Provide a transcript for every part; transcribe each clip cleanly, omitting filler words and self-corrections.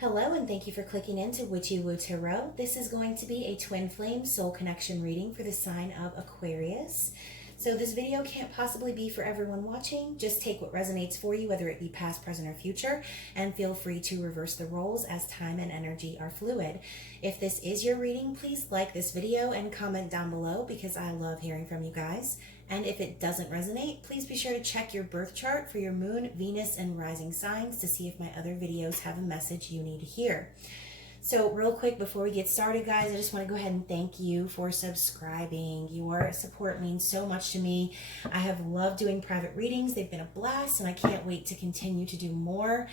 Hello, and thank you for clicking into Witchy-Woo Tarot. This is going to be a twin flame soul connection reading for the sign of Aquarius. So this video can't possibly be for everyone watching. Just take what resonates for you, whether it be past, present, or future, and feel free to reverse the roles as time and energy are fluid. If this is your reading, please like this video and comment down below because I love hearing from you guys. And if it doesn't resonate, please be sure to check your birth chart for your moon, Venus, and rising signs to see if my other videos have a message you need to hear. So real quick before we get started, guys, I just want to go ahead and thank you for subscribing. Your support means so much to me. I have loved doing private readings. They've been a blast, and I can't wait to continue to do more.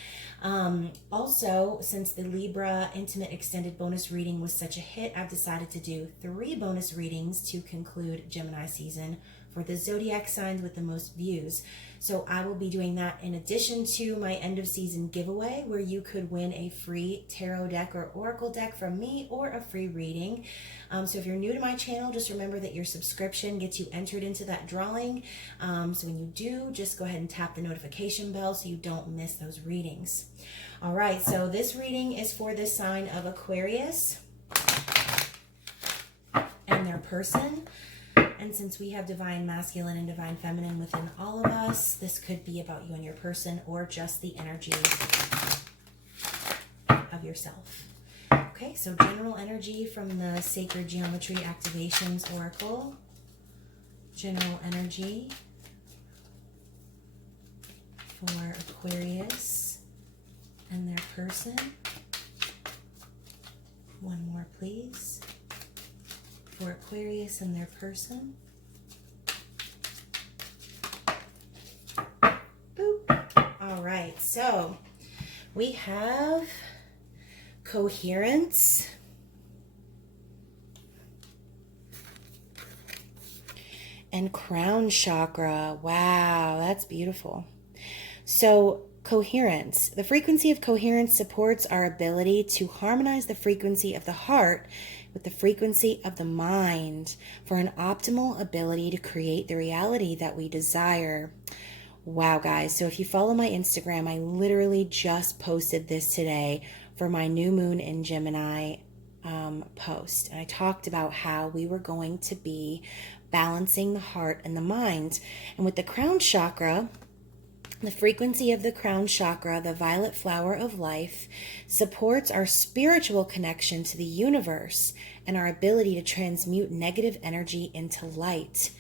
Also, since the Libra Intimate Extended Bonus reading was such a hit, I've decided to do 3 bonus readings to conclude Gemini season for the zodiac signs with the most views. So I will be doing that in addition to my end of season giveaway, where you could win a free tarot deck or oracle deck from me or a free reading. So if you're new to my channel, just remember that your subscription gets you entered into that drawing. So when you do, just go ahead and tap the notification bell so you don't miss those readings. All right, so this reading is for the sign of Aquarius and their person. And since we have divine masculine and divine feminine within all of us, this could be about you and your person or just the energy of yourself. Okay, so general energy from the Sacred Geometry Activations Oracle. General energy for Aquarius and their person. One more, please. For Aquarius and their person. Boop. All right, so we have Coherence, and Crown Chakra. Wow, that's beautiful. So Coherence. The frequency of coherence supports our ability to harmonize the frequency of the heart with the frequency of the mind for an optimal ability to create the reality that we desire. Wow, guys. So if you follow my Instagram, I literally just posted this today for my new moon in Gemini post. And I talked about how we were going to be balancing the heart and the mind. And with the crown chakra, the frequency of the crown chakra, the violet flower of life, supports our spiritual connection to the universe and our ability to transmute negative energy into light.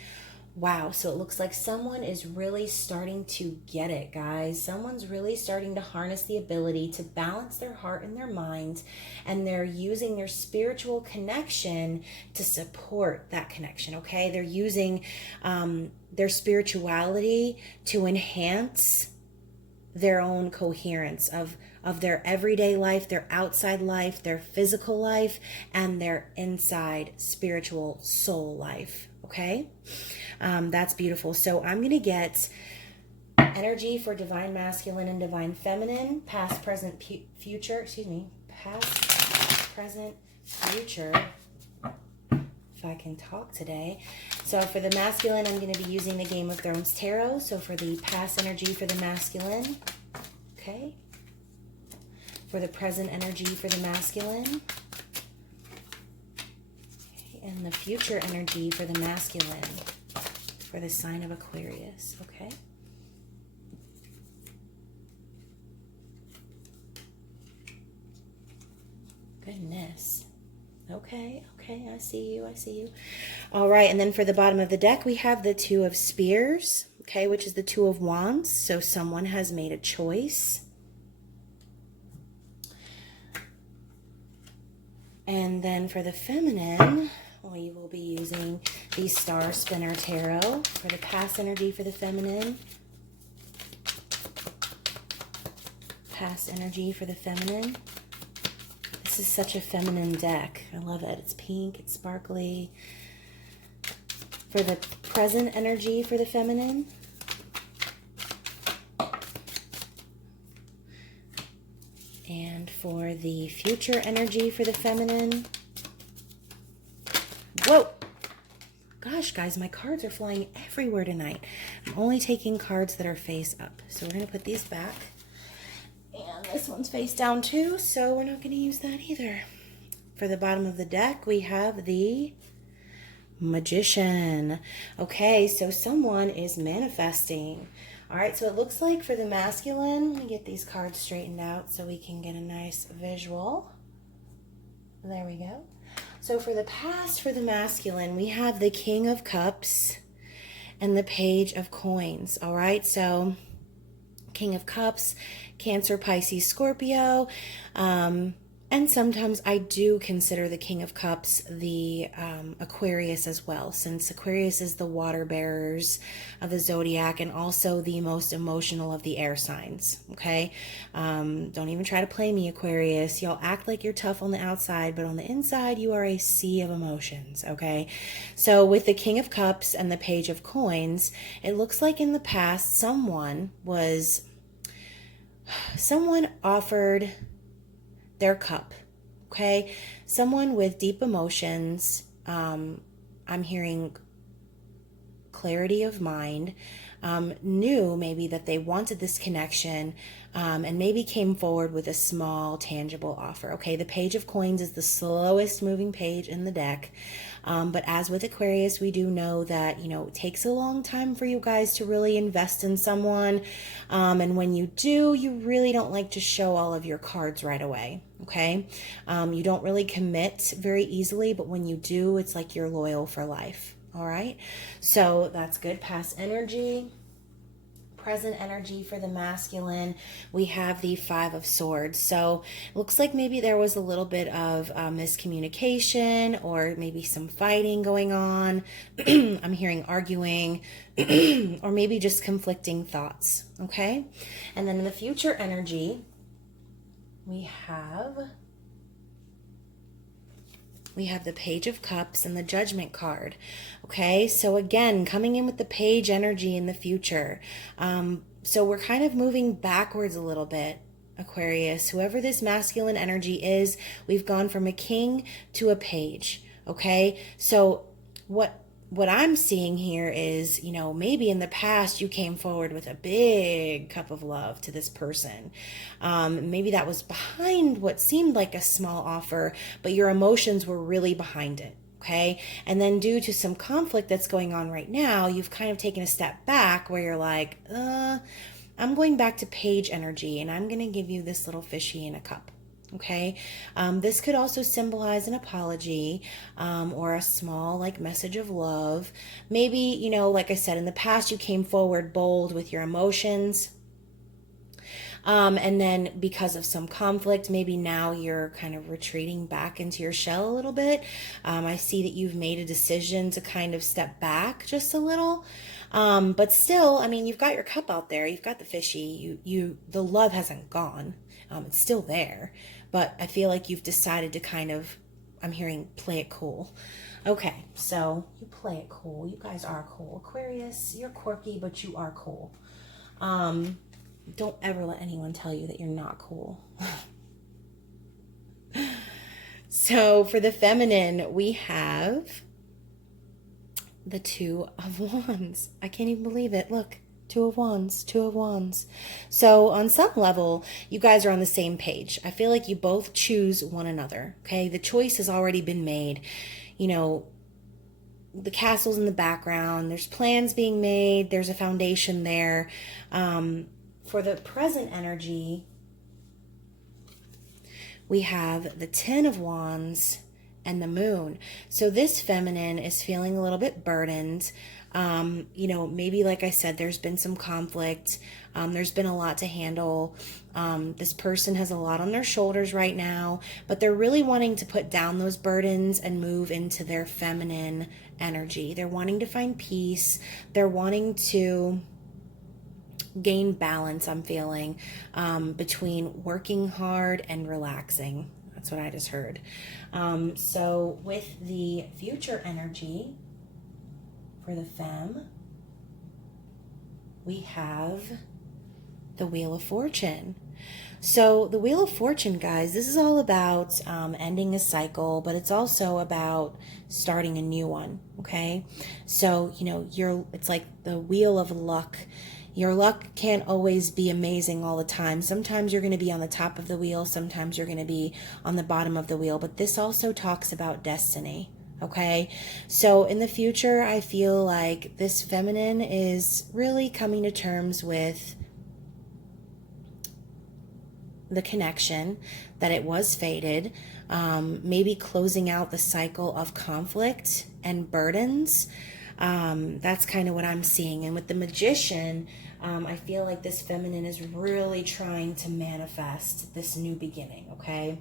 Wow, so it looks like someone is really starting to get it, guys. Someone's really starting to harness the ability to balance their heart and their mind, and they're using their spiritual connection to support that connection, okay? They're using their spirituality to enhance their own coherence of their everyday life, their outside life, their physical life, and their inside spiritual soul life, okay? That's beautiful. So I'm going to get energy for divine masculine and divine feminine, past, present, future, past, present, future, if I can talk today. So for the masculine, I'm going to be using the Game of Thrones Tarot. So for the past energy for the masculine, okay. For the present energy for the masculine, okay. And the future energy for the masculine for the sign of Aquarius, okay? Goodness. Okay, I see you. All right, and then for the bottom of the deck, we have the Two of Spears, okay, which is the Two of Wands. So someone has made a choice. And then for the feminine, we will be using the Star Spinner Tarot for the past energy for the feminine. Past energy for the feminine. This is such a feminine deck. I love it. It's pink, it's sparkly. For the present energy for the feminine. And for the future energy for the feminine. Whoa! Gosh, guys, my cards are flying everywhere tonight. I'm only taking cards that are face up. So we're going to put these back. And This one's face down too, so we're not going to use that either. For the bottom of the deck, we have the Magician. Okay, so someone is manifesting. All right, so it looks like for the masculine, let me get these cards straightened out so we can get a nice visual. There we go. So for the past, for the masculine, we have the King of Cups and the Page of Coins. All right, so King of Cups, Cancer, Pisces, Scorpio. And sometimes I do consider the King of Cups the Aquarius as well, since Aquarius is the water bearers of the zodiac and also the most emotional of the air signs, okay? Don't even try to play me, Aquarius. Y'all act like you're tough on the outside, but on the inside, you are a sea of emotions, okay? So with the King of Cups and the Page of Coins, it looks like in the past someone offered their cup, okay? Someone with deep emotions. I'm hearing clarity of mind, knew maybe that they wanted this connection, and maybe came forward with a small tangible offer. Okay, the Page of Coins is the slowest moving page in the deck, but as with Aquarius, we do know that, you know, it takes a long time for you guys to really invest in someone, and when you do, you really don't like to show all of your cards right away. Okay, you don't really commit very easily, but when you do, it's like you're loyal for life. All right, so that's good. Past energy. Present energy for the masculine, we have the Five of Swords. So it looks like maybe there was a little bit of miscommunication or maybe some fighting going on. I'm hearing arguing or maybe just conflicting thoughts. Okay, and then in the future energy, we have the Page of Cups and the Judgment card. Okay, so again, coming in with the Page energy in the future. So we're kind of moving backwards a little bit, Aquarius. Whoever this masculine energy is, we've gone from a king to a page. Okay, so what I'm seeing here is, you know, maybe in the past you came forward with a big cup of love to this person. Maybe that was behind what seemed like a small offer, but your emotions were really behind it. Okay. And then due to some conflict that's going on right now, you've kind of taken a step back where you're like, I'm going back to page energy and I'm going to give you this little fishy in a cup. Okay, this could also symbolize an apology or a small like message of love. Maybe, you know, like I said, in the past you came forward bold with your emotions. And then because of some conflict, maybe now you're kind of retreating back into your shell a little bit. I see that you've made a decision to kind of step back just a little. But still, I mean, you've got your cup out there. You've got the fishy. The love hasn't gone. It's still there. But I feel like you've decided to kind of, I'm hearing, play it cool. Okay, so you play it cool. You guys are cool. Aquarius, you're quirky, but you are cool. Don't ever let anyone tell you that you're not cool. So for the feminine, we have the Two of Wands. I can't even believe it. Look, Two of Wands, Two of Wands. So on some level, you guys are on the same page. I feel like you both choose one another. Okay, the choice has already been made. You know, the castle's in the background. There's plans being made. There's a foundation there. For the present energy, we have the Ten of Wands and the Moon. So this feminine is feeling a little bit burdened. You know, maybe like I said, there's been some conflict. There's been a lot to handle. This person has a lot on their shoulders right now, but they're really wanting to put down those burdens and move into their feminine energy. They're wanting to find peace. They're wanting to gain balance, I'm feeling, between working hard and relaxing. That's what I just heard. So with the future energy for the femme, we have the Wheel of Fortune. So the Wheel of Fortune, guys, this is all about ending a cycle, but it's also about starting a new one, okay? So, you know, it's like the wheel of luck. Your luck can't always be amazing all the time. Sometimes you're going to be on the top of the wheel, sometimes you're going to be on the bottom of the wheel, but this also talks about destiny. Okay, so in the future, I feel like this feminine is really coming to terms with the connection, that it was fated, maybe closing out the cycle of conflict and burdens. That's kind of what I'm seeing. And with the Magician, I feel like this feminine is really trying to manifest this new beginning, okay?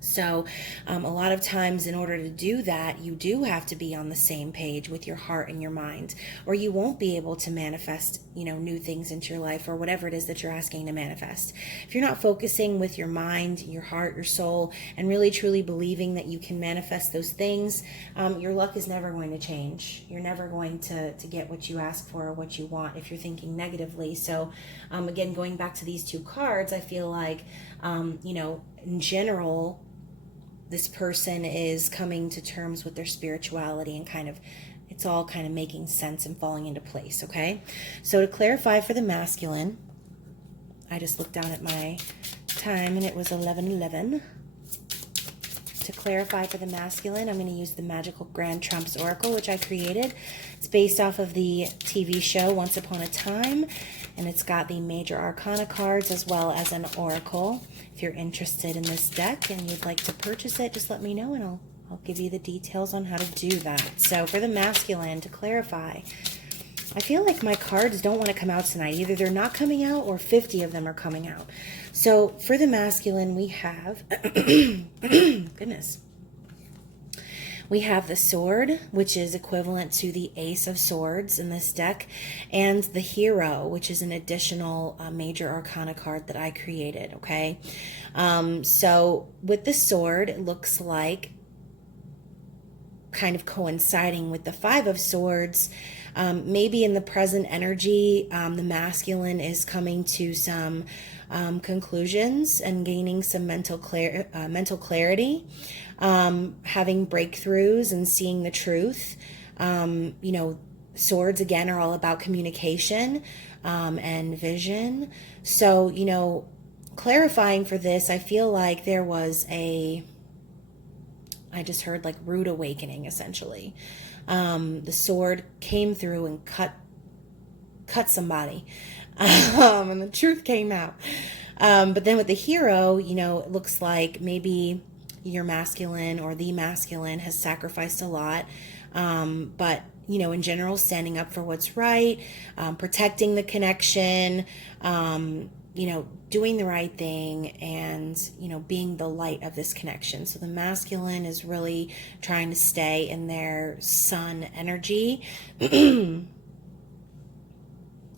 So a lot of times in order to do that, you do have to be on the same page with your heart and your mind, or you won't be able to manifest, new things into your life or whatever it is that you're asking to manifest. If you're not focusing with your mind, your heart, your soul, and really truly believing that you can manifest those things, your luck is never going to change. You're never going to get what you ask for or what you want if you're thinking negatively. So again, going back to these two cards, I feel like, in general, this person is coming to terms with their spirituality and it's all kind of making sense and falling into place, okay? So to clarify for the masculine, I just looked down at my time and it was 11:11. To clarify for the masculine, I'm going to use the Magical Grand Trumps Oracle, which I created. It's based off of the TV show Once Upon a Time, and it's got the major arcana cards as well as an oracle. If you're interested in this deck and you'd like to purchase it, just let me know and I'll give you the details on how to do that. So for the masculine, to clarify, I feel like my cards don't want to come out tonight. Either they're not coming out or 50 of them are coming out. So for the masculine, we have, goodness, we have the Sword, which is equivalent to the Ace of Swords in this deck, and the Hero, which is an additional major arcana card that I created, okay? So with the Sword, it looks like kind of coinciding with the Five of Swords. Maybe in the present energy, the masculine is coming to some conclusions and gaining some mental clarity, having breakthroughs and seeing the truth. Swords, again, are all about communication and vision. So, clarifying for this, I feel like there was I just heard like rude awakening, essentially. The sword came through and cut somebody, and the truth came out. But then with the Hero, it looks like maybe your masculine or the masculine has sacrificed a lot, but in general, standing up for what's right, protecting the connection, doing the right thing, and being the light of this connection. So the masculine is really trying to stay in their sun energy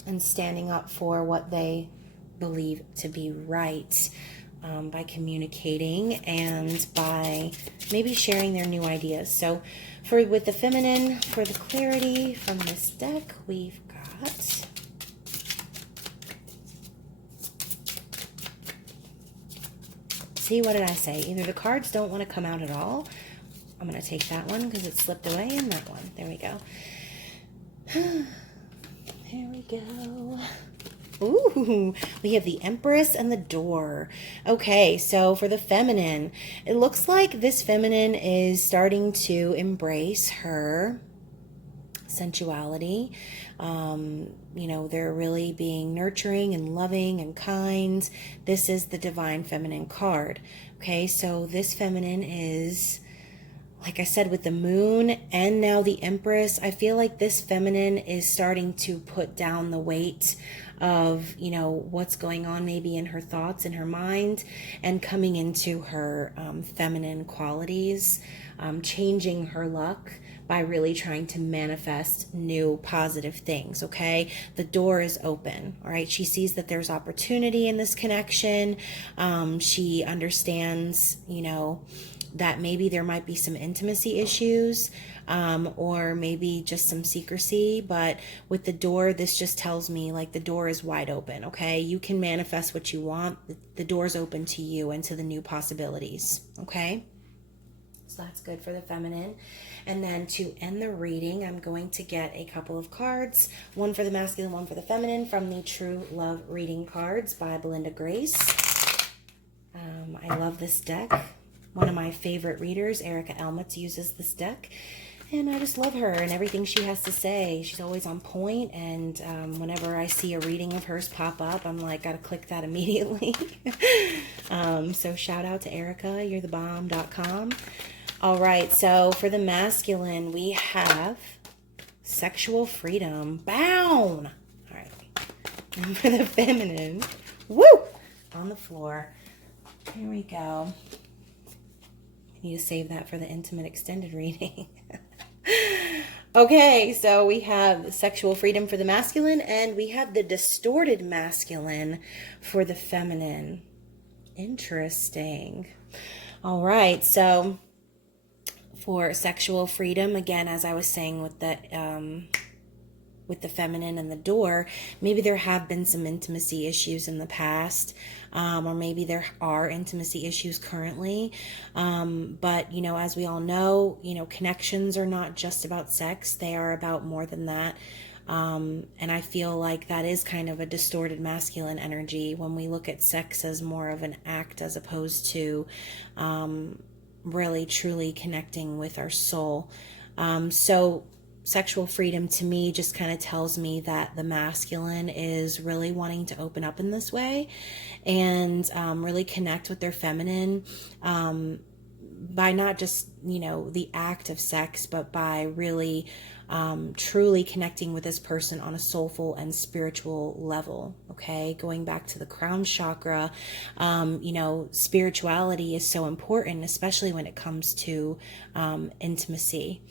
and standing up for what they believe to be right, by communicating and by maybe sharing their new ideas. So with the feminine, for the clarity from this deck, we've got see, what did I say? Either the cards don't want to come out at all. I'm going to take that one because it slipped away, and that one. There we go. There we go. Ooh, we have the Empress and the Door. Okay, so for the feminine, it looks like this feminine is starting to embrace her sensuality. They're really being nurturing and loving and kind. This is the Divine Feminine card. Okay, so this feminine is, like I said, with the Moon and now the Empress, I feel like this feminine is starting to put down the weight of, what's going on maybe in her thoughts, in her mind, and coming into her feminine qualities, changing her luck by really trying to manifest new positive things, okay? The door is open, all right? She sees that there's opportunity in this connection. She understands, that maybe there might be some intimacy issues, or maybe just some secrecy. But with the door, this just tells me like the door is wide open, okay? You can manifest what you want. The door's open to you and to the new possibilities, okay? So that's good for the feminine. And then to end the reading, I'm going to get a couple of cards, one for the masculine, one for the feminine, from the True Love Reading Cards by Belinda Grace. I love this deck. One of my favorite readers, Erica Elmitz, uses this deck. And I just love her and everything she has to say. She's always on point, and whenever I see a reading of hers pop up, I'm like, gotta click that immediately. So shout out to Erica, you'rethebomb.com. All right, so for the masculine, we have sexual freedom. Bound. All right. And for the feminine, woo, on the floor. Here we go. I need to save that for the intimate extended reading. Okay, so we have sexual freedom for the masculine, and we have the distorted masculine for the feminine. Interesting. All right, so for sexual freedom, again, as I was saying with the feminine and the door, maybe there have been some intimacy issues in the past, or maybe there are intimacy issues currently. But, you know, as we all know, you know, connections are not just about sex. They are about more than that. And I feel like that is kind of a distorted masculine energy when we look at sex as more of an act as opposed to really truly connecting with our soul. So sexual freedom to me just kind of tells me that the masculine is really wanting to open up in this way and really connect with their feminine by not just, you know, the act of sex, but by really truly connecting with this person on a soulful and spiritual level. Okay, going back to the crown chakra, you know, spirituality is so important, especially when it comes to intimacy.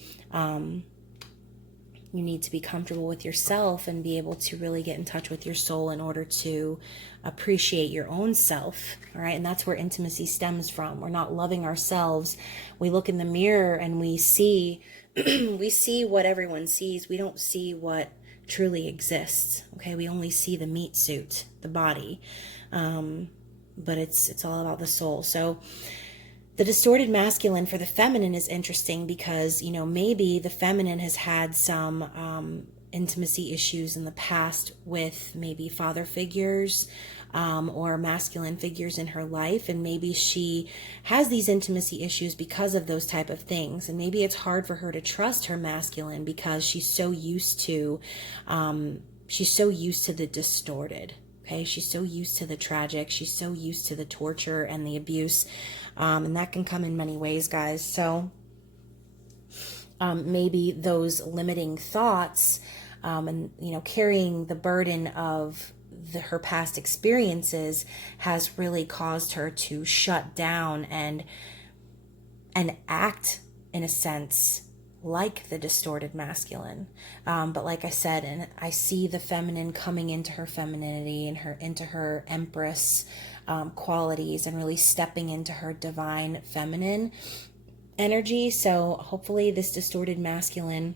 You need to be comfortable with yourself and be able to really get in touch with your soul in order to appreciate your own self. All right. And that's where intimacy stems from. We're not loving ourselves. We look in the mirror and we see, we see what everyone sees. We don't see what truly exists. Okay. We only see the meat suit, the body. But it's all about the soul. So the distorted masculine for the feminine is interesting because, you know, maybe the feminine has had some intimacy issues in the past with maybe father figures or masculine figures in her life. And maybe she has these intimacy issues because of those type of things. And maybe it's hard for her to trust her masculine because she's so used to the distorted. Okay, she's so used to the tragic. She's so used to the torture and the abuse. And that can come in many ways, guys. So maybe those limiting thoughts and, you know, carrying the burden of her past experiences has really caused her to shut down and act, in a sense, like the distorted masculine. But like I said, and I see the feminine coming into her femininity and into her empress qualities and really stepping into her divine feminine energy. So hopefully this distorted masculine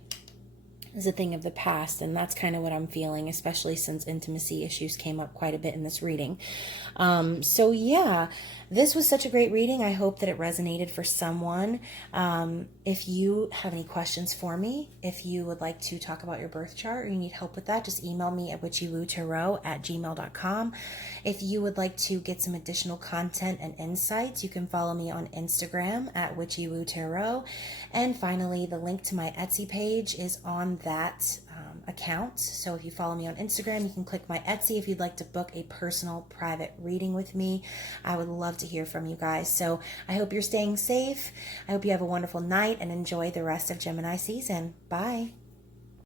is a thing of the past, and that's kind of what I'm feeling, especially since intimacy issues came up quite a bit in this reading. So yeah, this was such a great reading. I hope that it resonated for someone. If you have any questions for me, if you would like to talk about your birth chart or you need help with that, just email me at witchywootaro@gmail.com. If you would like to get some additional content and insights, you can follow me on Instagram at witchywootaro. And finally, the link to my Etsy page is on that account. So if you follow me on Instagram, you can click my Etsy if you'd like to book a personal private reading with me. I would love to hear from you guys. So I hope you're staying safe. I hope you have a wonderful night and enjoy the rest of Gemini season. Bye.